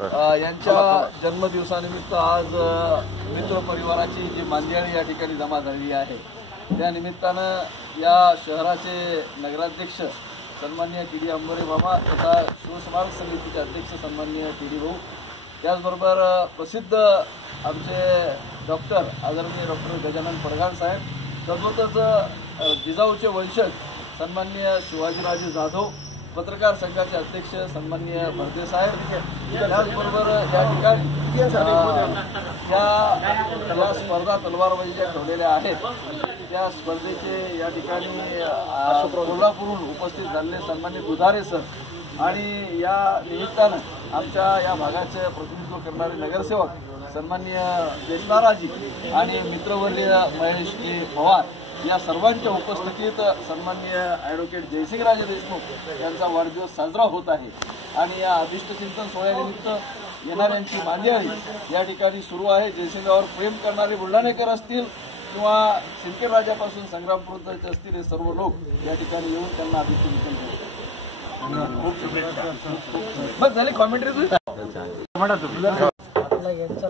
यांच्या जन्मदिवसानिमित्त आज मित्र परिवाराची जी मांदियाळी या ठिकाणी जमा झालेली आहे त्या निमित्तानं या शहराचे नगराध्यक्ष सन्माननीय टी.डी. अंबोरे मामा तथा शिवस्मारक समितीचे अध्यक्ष सन्माननीय टी.डी. भाऊ, त्याचबरोबर प्रसिद्ध आमचे डॉक्टर आदरणीय डॉक्टर गजानन पडघाण साहेब, तसोच जिजाऊचे वंशज सन्माननीय शिवाजीराजे जाधव, पत्रकार संघाचे अध्यक्ष सन्माननीय भरते साहेब, त्याचबरोबर या ठिकाणी या स्पर्धा तलवारबाजीच्या ठेवलेल्या आहेत त्या स्पर्धेचे या ठिकाणी कोल्हापूरहून उपस्थित झालेले सन्माननीय दुधारे सर आणि या निमित्तानं आमच्या या भागाचे प्रतिनिधित्व करणारे नगरसेवक सन्माननीय देशनाराजी आणि मित्रवर्य महेश पवार या सर्वांच्या उपस्थितीत सन्माननीय ॲडव्होकेट जयसिंगराजे देशमुख यांचा वाढदिवस साजरा होत आहे आणि या अभिष्ट चिंतन सोहळ्यानिमित्त येणाऱ्यांची मांदियाळी या ठिकाणी सुरू आहे। जयसिंगावर प्रेम करणारे बुलढाणेकर असतील किंवा सिंदखेड राजापासून संग्रामपूरपर्यंत असतील हे सर्व लोक या ठिकाणी येऊन त्यांना अभिष्ट चिंतन करतात। बस झाली कॉमेंट्री